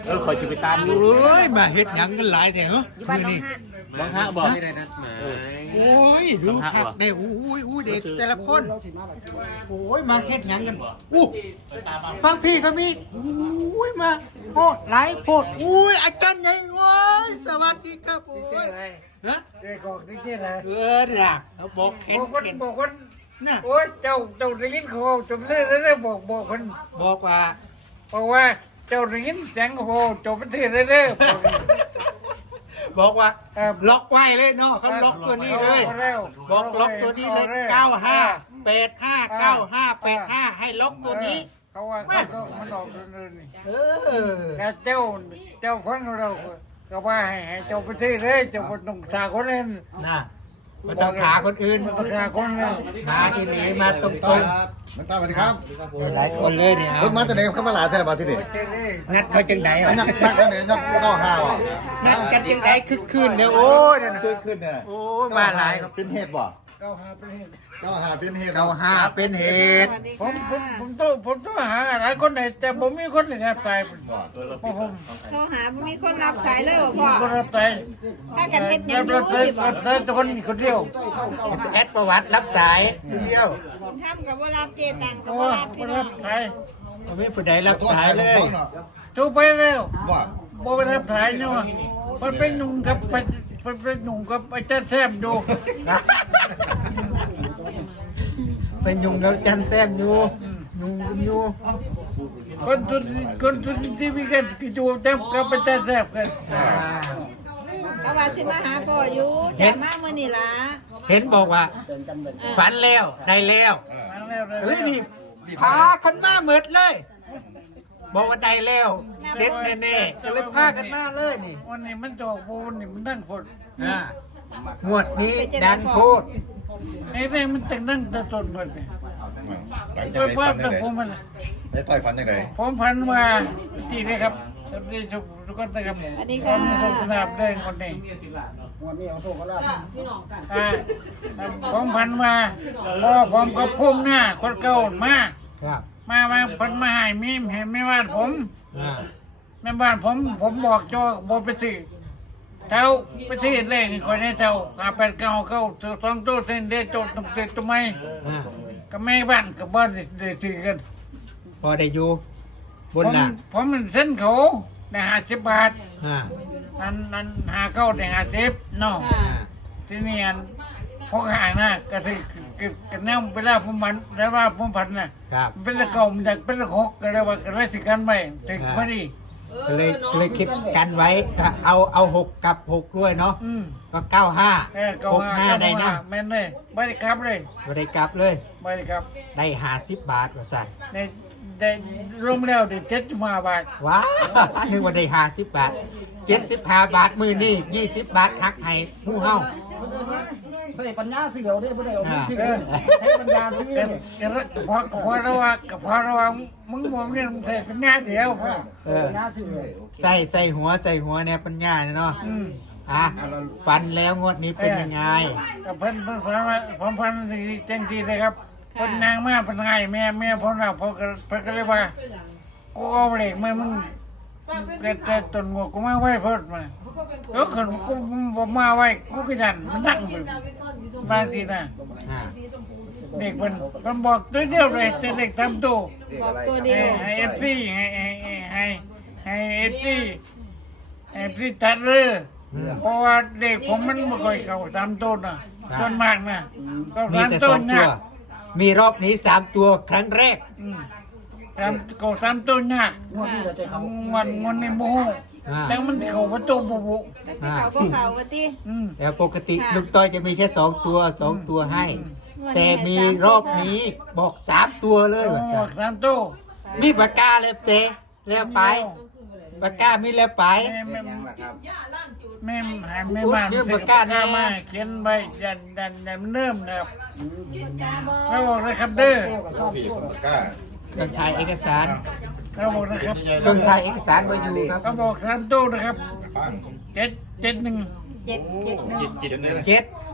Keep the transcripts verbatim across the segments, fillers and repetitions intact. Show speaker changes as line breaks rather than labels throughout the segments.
เออคอยจะไปตามอยู่
เอ้ยมาเฮ็ดหยังกันหลายแต่เหรอคือนี่
บังฮะบอก
ไม่ได้นัดหมาย
โอ้ยดูคักได้อู้ยอู้ยเด็กแต่ละคนโอ้ยมาเฮ็ดหยังกันอู้ฟังพี่ก็มีอู้ยมาโพดหลายโพดอู้ยอาจารย์ใหญ่โอ้ยสวัสดีครับโอ้ยฮะ
เด็กบอกที่ที่ไหน
เออเนี่ยเขาบอกเข็น
บอกคน
เข็น
บอกคน
เนี่ย
โอ้ยเจ้าเจ้าได้ยินเขาจำได้ได้บอกบอกคน
บอกว่า
บอกว่าเจ้าได้ยินเสียงเขาจบไปที่ได้ได้
บอกว่าล็อกไว้เลยเนาะเขาล็อกตัวนี้เลย บอกล็อกตัวนี้เลยเก้าห้าแปดห้าเก้าห้าแปดห้าให้ล็อกตัวนี้
เขาว่าเขามันออกเรื่อยนี่
เออ
แต่เจ้าเจ้าฟังเราก็ว่าให้ให้เจ้าไปที่เลยเจ้าต้องสาคนนั้น
น่ะมันต้องขาคนอื่น
ต้องสาคนนั้น
มาอีหลีมาตรง
มันตามสวัสดีครับ
ๆหลายคนเลยเนี่ย
รถมาตัวไหนเข้ามาหลายแถวมาที่นี่
นัดเขาจังไหน
นักนักตัวไหนนักเก้าห้าอ่ะ
นัดกันจังไหนคึกคืนเนี่ยโอ้ยนั่นน่ะ
ขึ้นขึ้นเนี่ย
โอ้ยมาหลายครับ
เป็นเหตุบ่
เก้าหาเป็นเหตุ
เก้าห้าเป็นเหตุ
เก้าห้าเป็นเหตุ
ผมผมผมต้องผมต้องหาหลายคนไหนแต่ผมมีคนหนึ่งรับสายผมเพราะผม
โทรหาบ่มีคนรับสายเลยบ่พ่อ
คนรับสาย
ถ้ากันเฮ็ดหยัง
รับ
อยู่
สาย
สิบ่
รับสายแต่คนนี้คนเดียว
แอดประวัติรับสายคนเดียว
ทำกับบ่รับเจตังก็
โอ้
บ่รับ
ค
พี่
น
น้อ
รั
ง
บสาย
ผมไม่ผู้ใดรับสายเลย
จูไปแล้ว
บ่
บ่ไปรับสายเนาะมันเป็นหนุ่มกับไปมันเป็นหนุ่มกับไอ้เจ้าแซมดู
เป็นยุงกับจันแซมอยู่ยุงกันอยู่
คนทุนคนทุนที่มีกันกิจูแซมกับไอ้เจ้าแซมกัน
ก็ว่าสิมาหาพ่ออยู่จะมามื้อนี้ล่ะ
เห็นบอกว่า ฝันแล้วได้แล้ว
มาแล้ว
เฮ้ยนี่พากันมาเหมือดเลย บอกว่าได้แล้ว เด็ดแน่ๆก็เลยพากันมาเลยนี่
วันนี้มันจอกปูนนี่มันนั่งฝน
อ่าหมวดนี้ดังโพด
ไอ้นี่มันแต่งนั่งตะตนหมดเลย
หลัง
เพ
จาก
ราะ
ไหน
ว่า
ฟัน
แต่
ยังไง
ผมมัน
ไอ้ต่อยฟันยังไง
ผมพันมาที่นี่ครับสวัสดีทุกคนนะครับ
สวัสดี
ค
ค่ะ
นโชคลาภได้คนนี้อ่าผมพันมาพอผมก็พุ่มหน้าคนเก่ามา
ครับ
มามาเพันมาให้มีเห็นไม่บ้านผม
อ่า
แม่บ้านผมผมบอกโจบอกไปสิเท้าไปสิเลขคนนี้เท้าหาแปดเก้าเข้าสองตัวเส้นเดโจต้องติดตัวไม่
อ่า
ก็แม่บ้านกับบ้านได้ซื้อกัน
พอได้อยู่บ
ผ
น
ม
หลัง
ผมมันเส้นเขาได้ห้าสิบบาท
อ่า
อันอันหาเข้าได้ห้าสิบเนาะ
ค่ะ
อ่า
ที่นี่อันพกหานะก็สิก็แนวเวลาผมมันแล้วว่าผมผันน่ะ
ครับ
เป็นละเก่ามันจากเป็นละหกก็เลยว่าก็เลยสิกันไปถึงพอดี
ก็เลยก็เลยคิดกันไว้ก็เอาเอาหกกับหกด้วยเนาะ
อืม
ก็เก้าห้า
เออเก่า
หกห้าได้นะ
แม่นเลยไม่ได้ครับเลย
ไม่ได้กลับเลย
ไม่ได้ครับ
ได้ห้าสิบบาทว่าสั่น
ในได้รวมแล้วได้เจ็ดสิบห้าบาท
ว้าวนึกว่าได้ห้าสิบบาทเจ็ดสิบห้าบาทมือนี่ยี่สิบบาทหักให้ผู้เฮา
ใส่ปัญญาเสียวได้บ่ได้เอาเสีย
เอ
ว
อ
ใช้ปัญญาเสีย
กัน
เนี่ย
กันพอพอระวังกับพอระวังมึงมองเงี้ยมึงใส่เป็นงานเดียว
เออ
ปัญญาเสียว
ใส่ใส่หัวใส่หัวเนี่ยปัญญาเนี่ยเนาะ
อืม
อ่ะฟันแล้วงวดนี้เป็นยังไง
กับเพิ่นเพิ่นเพิ่นว่าผมพันดีจังทีเลยครับเพิ่นนางมาเป็นไงแม่แม่พ่อเราพ่อก็เพิ่นก็เลยว่ากูเอาเหล็กมามึงเกิดแต่ต้นงวกูมาไว้เพิ่นมาแล้วคนกูบ่มาไว้กูก็ยันมันนั่งไปบางทีน่ะ
อ่า
เด็กเพิ่นเพิ่นบอกตัวเดียวเลยแต่เด็กทำตัว
บอกตัวเดี
ให้
ยว
ให้เอฟซีให้ให้ให้ให้เอฟซีเอฟซีตัดเลย
อืม
เพราะว่าเด็กผมมันไม่ค่อยเข้าตามต้นน่ะต้นมากนะก็
มี
ตาม
แต่ส
ต้
อน งตั
นะ
ว มีรอบนี้สามตัวครั้งแรก
อืมตามก็ตามต้นยาก
งวดนี้เราจะเขา
วันวันนี้โมโห
อ่า
แต่มันเข้าประตูบุบุ
จักสิเขาบ่เขาว่าติ
อืม
แต่ปกติลูกต้อยจะมีแค่สองตัวสองตัวให้ แต่มีรอบนี้บอกสามตัวเลย
โอ้
ว่าซั่น
ตามตู้
มีปากกาเลยเตะแล้วไปปากกามีแล้วไป
แม่แม่
ยังล่ะครับ
แม่หายแม่บ้าน
เรื่องปากกาแน่
มาเขียนใบยันยันยันเริ่มนะครับ
จ้าบ่
เขาบอกนะครับเด้อ
พี่ผมกล้า
เครื่องถ่ายเอกสาร
เขาบอกนะครับ
เครื่องถ่ายเอกสารมาอยู่ครับ
เขาบอกสามตู้นะครับ
ฟัง
เจ็ดเจ็ดหนึ่ง
เจ็ดเจ็ดหนึ่ง
เจ็ดเลยนะ
เจ็ด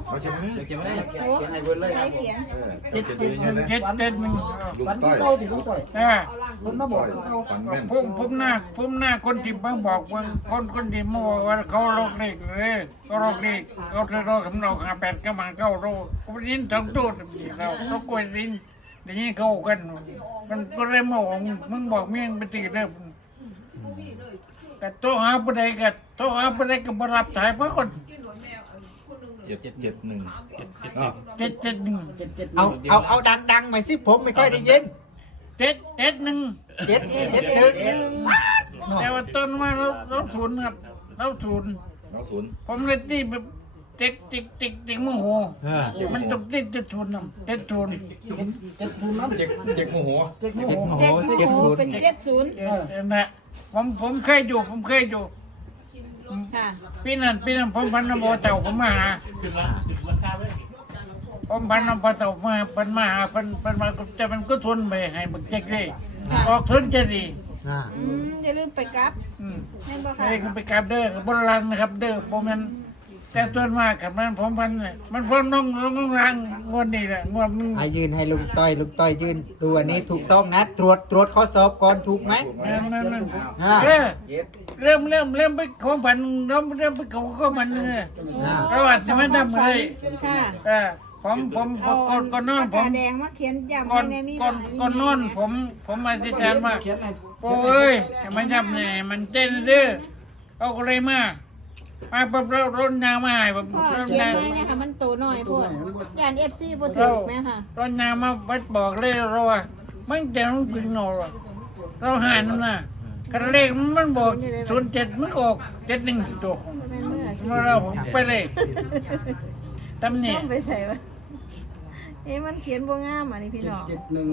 เขาจะไม่
เก็บไม่ได้
โอ้ใครเขียน
เจ็ดเจ็ดเจ็ดนะ
เจ็ดเจ็ดหนึ่ง
ลุง
ฝัน
ต้อย
เก่าที่ลุงต่อย
เออ
คนมาบอกเก่า
ฝันแม่น
ผมผมหน้าผมหน้าคนที่มาบอกว่าคนคนที่มาบอกว่าเขาโรคเด็กเลยเขาโรคเด็กเขาจะโรคกำเนาหาแปดก็มาเข้าโรคผมยินสองตัวเราต้องกลัวยินเดี๋ยวนี้เขากันมันก็เลยมาบอกมึงบอกเมียงไปตีเริ่มแต่โทรหาผู้ใดกันโทรหาผู้ใดก็มารับสายเพราะคน
เจ็ดเจ็ดหนึ่ง
เจ็ดเจ็ดหนึ่ง
เจ็ดเจ็ด
เอาเอาเอาดังๆหน่อยสิผมไม่ค่อยได้ยิน
เจ็ดเจ็ดหนึ่ง
เจ็ดเจ็ดเจ็ดเจ็ด
แต่ว่าต้นมาเราเราศูนย์ครับเราศูนย์
น้องศูนย์
ผมเลยตีแบบติ๊กติ๊กติ๊กติ๊กโมโห
เออ
มันต้องติดจะทุนนะเจ็ดทุน
เจ็ดศูนย์น้ำ
เจ็ดเจ็ดโมโห
เจ็ดโม
เจ็ด
โห
โอ้โห
เจ็ด
เจ็ดศูนย์
เป็นเจ็ดศูนย์
เออเออนะผมผมเคยอยู่ผมเคยอยู่
ค่ะ
ปีนั้นปีนั้นผมพันนโมเต่าผมมาหา
ถึงละถึงวันข้าวไหม
ผมพันนโมเต่ามาเพิ่นมาหาเพิ่นเพิ่นมาแต่มันก็ทุนไปให้บักเจ๊กเลยออกทุนจะดี
อ่า
อืมอย่าลืมไปกลับ
อืม
แม่นบ่ค่ะ
เอ้ยไปกราบเด้อกับบนรังนะครับ เด้อผมมันแต่ตัวนมากกับมันผมมันเนี่ยมันพ้นน้องน้องรังงวดนี้แหละงวดนึง
ให้ยืนให้ลุงต้อยลุงต้อยยืนดูอันนี้ถูกต้องนะ ตรวจตรวจข้อสอบก่อนถูกไหม
นั่นนั่นนั่น
อ่า
เออเริ่มเริ่มเริ่มไปของพันเริ่มเริ่มไปของข้อมันเลย
อ่า
ประวัติจะไม่ทำอะไร
ค่ะ
เออผมผมผ
เอา
มก่อนก่อนนอน
ปาก
ผ
กาม แดงมาเขียนย้ำ
ก่อน
ไว้ในมี
ก่อนก่อนนอนผมผมอธิษฐานว่า
เขียนให้
โอ้ยให้มันยับเนี่ยมันเต้นเด้อเอาก็เลยมามาปั๊บเรารถยางมาให้ผม
พ่อ
รถ
เขียน
ยาง
ไว้เนี่ยค่ะมันโตหน่อยพูดย่าน เอฟ ซี บ่ถู
เรา
กแม่ค่ะ
เรานางมาวัดบอกเลยเราว่ามันจะต้องกินโนเราเราหานนะกันเลขมันบอกศูนย์เจ็ดมันก็ออกเจ็ดหนึ่งตัว
แม่นเมื่อสิ
เราผมไปเลยตำหนิ
ต้องไปใส่วะเอ๊ะมันเขียนบ่งามอันนี้พี่
เจ็ด
น้อง
เจ็ดหนึ่ง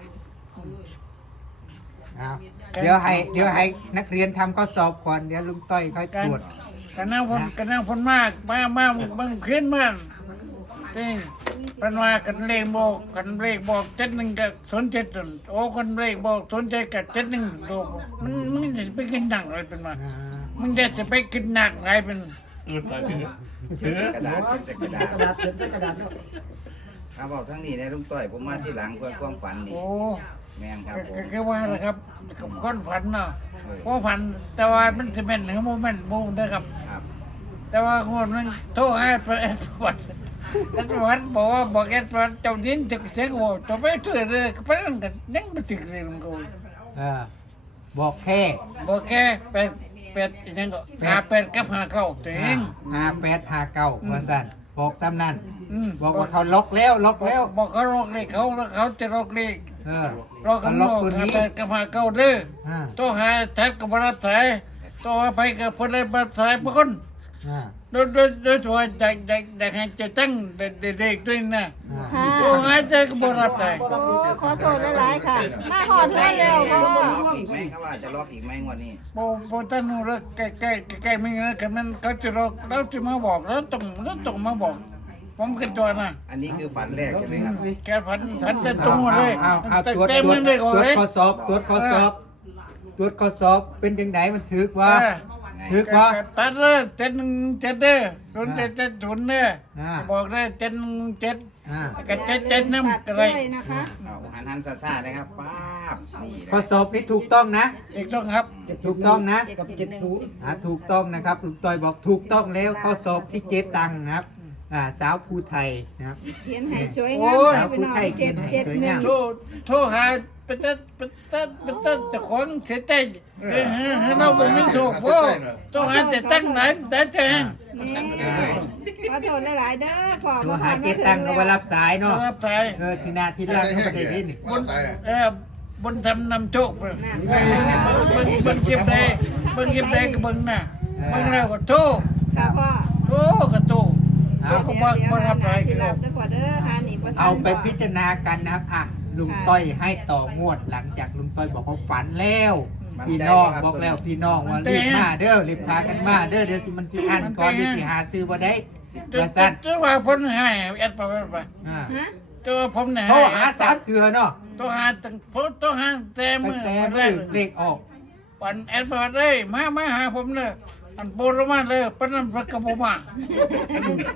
เอาเดี๋ยวให้เดี๋ยวให้นักเรียนทำข้อสอบก่อนเดี๋ยวลุงต้อยค่อย
กั
ต
น
รวจ
กันนั่งพนกันนั่งพนมากมามาบังขึ้นมากจริงเป็นว่ากันเลขบอกกันเลขบอกเจ็ดหนึ่งกับศูนย์เจ็ดตัวโอ้กันเลขบอกศูนย์เจ็ดกับเจ็ดหนึ่งตัวมันมันจะไปกินหนักอะไรเป็นมา
อ่า
มันจะจะไปกินหนักอะไรเป็น
อือถือถือก
ระดาษเก็บแต่กระดาษ
กระดาษเขียนใส่กระดาษแล้ว
เอาบอกทั้งนี้นะลุงต้อยผมมาที่หลังเพื่อความฝันนี่
โอ้
แม่นครับผม
ก็คือว่าแหละครับกับคนฝันเนาะเพราะฝันแต่ว่ามันจะเป็นหรือโมเมนต์โมเด้อครับ
ครับ
แต่ว่าคนมันโทรให้ไปแอดวัดแอดวัดบอกว่าบอกแอดวัดเจ้าดินจะเสียงว่าจะไปเถื่อนเลยก็ไปนั่งกันยังไม่ถึงเลยมันก็
เออบอกแค่
บอกแค่เป็ดเป็ดอีกนั่นก็หาเป็ดกับหาเข้าตัวเอง
ห้าแปดห้าเก้าว่าสั่นบอกซ้ำนั่น
อืม
บอกว่าเขาล็อกแล้วล็อก
บอ
แล้ว
กบอกเขาโรคเลยเขาแล้วเขาจะโรคเลย
เออ
รอกัน
เขา
โล
ล็อก
ก
ตัว
หา
นี้
เป็ดกับหาเข้าเด้อ
อ่า
ตัวหาแท็กกับรับสายตัวหาไปกับคนได้รับสายบางคน
อ่า
โดยโดยโดยส่วนเด็กเด็กเด็กให้จะตั้งเด็กเด็กด้วยนะ
อ่า
ค่ะ
ตัวหาเจอกับบรับสาย
โอ้ขอโทษหลายๆค่ะ มาหอดเพื่อนแล้วพ่อ
ล็อกอีกไหมเขาว่าจะล็อกอีกไหมงวันนี้
โบโบท่านรู้แล้วใกล้ใกล้ใกล้ไม่งั้นกันมันเขาจะรอแล้วจะมาบอกแล้วต้องแล้วต้องมาบอก ผมขึ้นตัวนะ
อันนี้คือฝันแรกใช่ไหมครับ
แกพันพันจะตร
เอา
งหมด
เอา
เลย
เอาเอา
แต่
ตรวจ
เต็ม
ตรวจ
มันเลย
ต
โอ้
รวจ
ย
ข้อสอบตรวจข้อสอบตรวจข้อสอบเป็นยังไงมันถึกวะถึกวะ
ตัดเลยเจ็ดหนึ่งเจ็ดเด้อศูนย์เจ็ดเจ็ดศูนย์เด้อ
อ่า
บอกได้เจ็ดหนึ่งเจ็ด
อ่า
กับเจ็ดเจ็ดน้ำกระไร
ด้วยนะคะ
เอาหันหันซาซานะครับป้าบนี่นะ
ข้อสอบนี้ถูกต้องนะ
อีกต้องครับ
ถูกต้องนะ
กับเจ็ดศูนย์
อ่าถูกต้องนะครับลุงต้อยบอกถูกต้องแล้วข้อสอบที่เจ๊ตังนะครับอ่าสาวภูไทยนะครับ
เขียนให้สวยงามเลยพี่น้องเจ็ดเจ็ดหนึ่ง
โทษโทษหาเป็นตัดเป็นตัดเป็นตัดแต่ของเสียใจเฮ้ยเฮ้ยเฮ้ยเราไม่มีถูกโว้โทษหาแต่ตั้งไหนแต่จะเห็น
นี่ขอโทษหลายๆเด้อพ่อ
ตัว
มา
หา
ผ่าน
เจ๊
มาถึ
ตัง
ง
ก็
แล้ว
มารับสายเนาะ
รับใจ
เออทีหนาทีหลังก็ไม่ได้ยิน
บนสาย
เออบนทำนำโชคเลยเบิ่งเบิ่งเก็บได้เบิ่งเก็บได้ก็เบิ่งน่ะเบิ่งแล้วก็โทษ
ค่ะพ่อ
โทษก็โทษโทษก็
เดี๋ยว
บ่
เดี๋ยว
บ่รับ
หา
ใจ
สิ
ก็
รับเด้อพ่อเด้อหานี่บ่ทัน
เอาไป
พ่
พิจารณากันนะครับอ่ะลุงต้อยให้ต่องวดหลังจากลุงต้อยบอกเขาฝันแล้ว พี่น้องบอกแล้วพี่น้องว่ารีบมาเด้อรีบพากันมาเด้อเดี๋ยวสิมันสิอันก่อนเดี๋ยวสิหาซื้อบ่ได้
จะ
ว่าซั่น
จะว่าพ้นให้แอดไปไป
อ่า
ฮะ
จะว่าผมเนี่ย
โทรหาสามเถื่อเนาะ
โทรหาตั้งโทรหาแต่
ตั้
มื
ง
อ
แต่
วันแร
มือก เลขออก
วันแอดบอกเลยมามาหาผมเลยอันโปรมาเลยปนันพระกบมา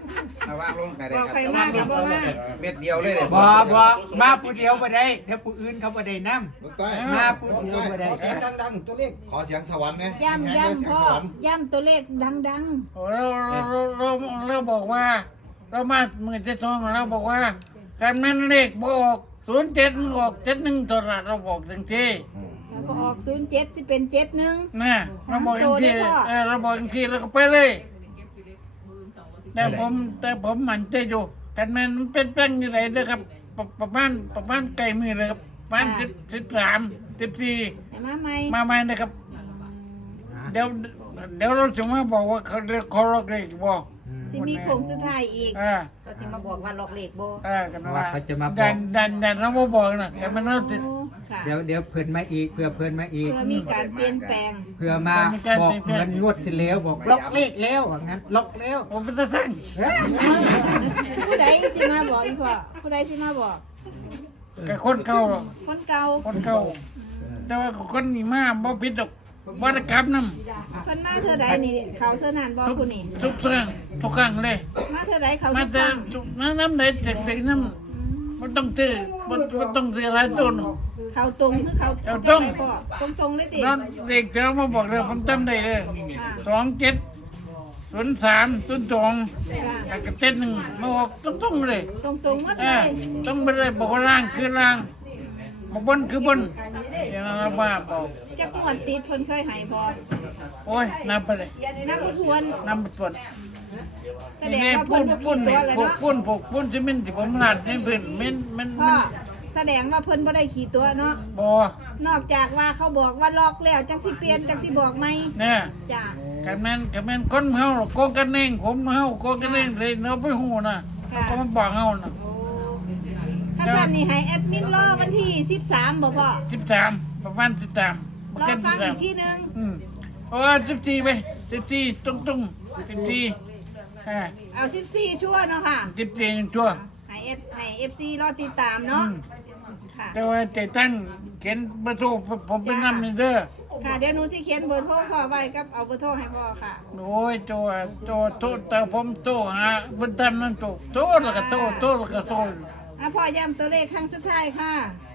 เอาวางลงได้
บ
ค
อ
รั
ก
บ
ใครมากกับบ่มา
เม็ดเดียวเลยเลย
บ่บ่มาผู้เดียวบ่ได้เดี๋ยวผู้อื่นเขาบ่ได้นํ
ลุงต้อย
มาผู้เดียวบ่ได้
เสียงดังๆตัวเลข
ขอเสียงสวรรค์นะ
ย่ำย่ำพ่อ
เสียงสวรรค์
ย่ำตัวเลขดัง
โอ้เราเราเราเราบอกว่า เรามาหมื่นเจ็ดสองเราบอกว่าการแม่นเลขบอกศูนย์เจ็ดมันออกเจ็ดหนึ่งตัวละเราบอกจริงที
ๆแล้วก็ออกศูนย์เจ็ดสิเป็นเจ็ดหนึ่ง
นะเราบอกจริงทีเออเราบอกจริงทีแล้วก็ไปเลย แต่ผมแต่ผมมันใจอยู่การแม่นมันเป็นแป้งยังไงนะครับประประมาณประมาณไก่มือเลยครับประมาณสิบสิบสามสิบสี่
ให้มาใหม่
มาใหม่นะครับ เดี๋ยวเดี๋ยวเราจะมาบอกว่าเขาเรียกคอร์เลขบอก
สิมีโค้งสุดท้ายอีก
อ่า
เขาสิมาบอกว่าล็อกเลขบ่
อ่ากัน
ว่า
ว่า
เขาจะมาบ
ดั
อก
นดันดันเราบ่บอกนะแต่มันเราติด
โอ้ค่ะ
เดี๋ยวเดี๋ยวเพิ่นมาอีกเพื่อเพิ่นมาอีก
เพื่อมีการเปลี่ยนแปลง
เพื่อมาบอกเหมือนงวดที่แล้วบอกล็อกเลขแล้วว่างั้นล็อกแล้ว
ผมเป็นตะสั่ง
เอ้ย
ผู้ใดสิมาบอกอีพ่อผู้ใดสิมาบอก
กับคนเก่าหรอก
คนเก่า
คนเก่า แต่ว่าคนนี้มาบ่ผิดดอกบ่ได้กลับนำ
เพิ่นมาเธอใดนี่เขาเธอนั่นบอก
ทุก
ผู้นี่
ทุกครั้งทุกครั้งเลย
มาเธอใดเขา
มา
ทุกค
แต่
รั้ง
ทุกมาน้ำไหนเจ็บๆน้ำบ่ต้องซื้อบ่บ่ต้องซื้อหลายต้น
เขาตรงคือเขา
เขาตรง
จัใดพ่อตรงตรงๆเลยติ
แล้วเด็กเจ้ามาบอกเลยผมจำได้เลยสองเจ็ดศูนย์สามศูนย์สอง
ค่ะ
กับเจ็ดหนึ่งมาบอกต้องๆเลย
ตรงตรงๆหมด
เอ
เล
อย ต้องไปเลยบอกว่าล่างคือล่างบอกบนคือบนอย่างนั้นเราว่าบอก
จักงวดติดเพิ่นเคยให้พ่อ
โอ้ยนับไปเลย
นับบ่ทวน
นับไปส่วน
แสดงว่าเพิ่นบ่
ปุ้
คิ
น
ดตัวแล้ว
พวก
เนาะ
ปุ้นพวกปุ้นซีเมนต์ที่ผมลาดในพื้นมันมัน
พ่
มั
อน แสดงว่าเพิ่นบ่ได้ขี่ตัวเนาะ
บ่
นอกจากว่าเขาบอกว่าล็อกแล้วจังสิเปลี่ยนจังสิบอกไหม
เนี่ย
จ้ะ
กันแม่นกันแม่นคนเฮาโกงกันเองผมเฮาโกงกันเองเลยเราไปหูนะเขามาบอกเฮานะ
ถ้าสั่นนี่ให้แอดมินรอวันที่สิบสามบ่พ่อ
สิบสามประมาณสิบสาม
รอฟังอีกทีหนึง
อืมเพราะว่าสิบสี่ไปสิบสี่ตรงตรงสิบสี่อ่า
เอาสิบสี่ชั่วเนาะค่ะ
สิบสี่ยังชั่ว
ให้เอให้ เอฟ ซี รอติดตามเนาะค่ะ
แต่ว่าใจตั้งเขียนเบอร์โทรผมเป็นนำนี่เด้อ
ค่ะเดี๋ยวหนูสิเขียนเบอร์โทรพ่อไว้กับเอาเบอร์โทรให้พ่อค่ะ
โอ้ยโจโจโทรแต่ผมโทรหาบนตันนั่นโทรโทรแล้วก็โทรโทรแล้วก็โทร
อ่ะพ่อย้ำตัวเลขครั้งสุดท้ายค่ะ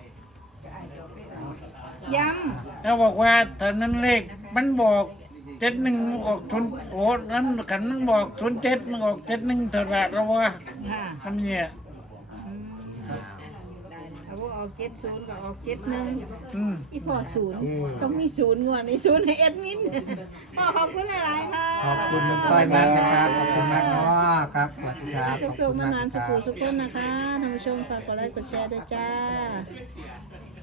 ย้
แล้วบอกว่าถ้านั้นเลขมันบอกเจ็ดหนึ่งมันออกทุนโอ้นั้นขันมันบอกทุนเจ็ดมันออกเจ็ดหนึ่งเท่าไหร่แล้วว่า
ำค่ะ
ทำเนี่ย
เอาว่าออกเจ็ดศูนย์ก็ออกเจ็ดหนึ่ง
อืม
อีพ่อศูนย์ต้องมีศูนย์งวดในศูนย์ให้แอดมินพ่อขอบคุณหลายๆค่ะ
ขอบคุณลุงต้อยมากนะครับขอบคุณมากเนาะครับสวัสดีครับขอบ
สุ
คุ
ข
ณ
ๆมาม
าก
นาน
ค
สุ
รับ
ขุสุขคนนะคะท่านผู้ชมฝากกดไลค์กดแชร์ด้วยจ้า